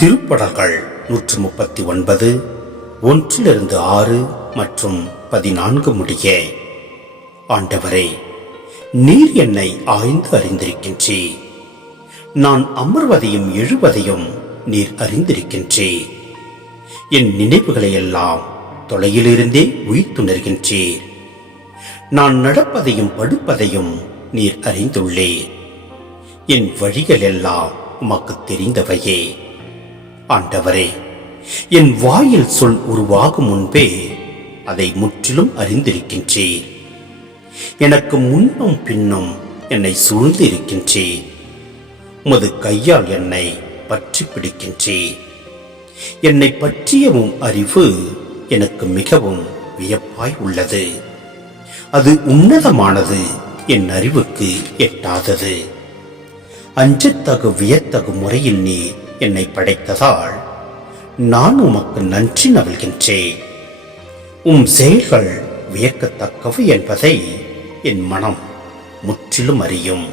திருப்படல்கள் 139 1-6 மற்றும் 14 முடிய. ஆண்டவரே, நீர் என்னை ஆய்ந்து அறிந்திருக்கின்றீர். நான் அமர்வதையும் எழுவதையும் நீர் அறிந்திருக்கின்றீர். என் நினைவுகளை எல்லாம் தொலையிலிருந்தே உயிர்த்துணர்கின்றீர். நான் நடப்பதையும் படுப்பதையும் நீர் அறிந்துள்ளீர். என் வழிகள் எல்லாம் உமக்கு தெரிந்தவையே. ஆண்டவரே, என் வாயில் சொல் உருவாகும் முன்பே அதை முற்றிலும் அறிந்திருக்கின்றீர். எனக்கு முன்னும் பின்னும் என்னை சூழ்ந்து இருக்கின்றீர். உமது கையால் என்னை பற்றி பிடிக்கின்றீர். என்னை பற்றியவும் அறிவு எனக்கு மிகவும் வியப்பாய் உள்ளது. அது உன்னதமானது, என் அறிவுக்கு எட்டாதது. அஞ்சத்தகு வியத்தகு முறையில் நீ என்னை படைத்ததால் நான் உமக்கு நன்றி நல்கின்றேன். செயல்கள் வியக்கத்தக்கவை என்பதை என் மனம் முற்றிலும் அறியும்.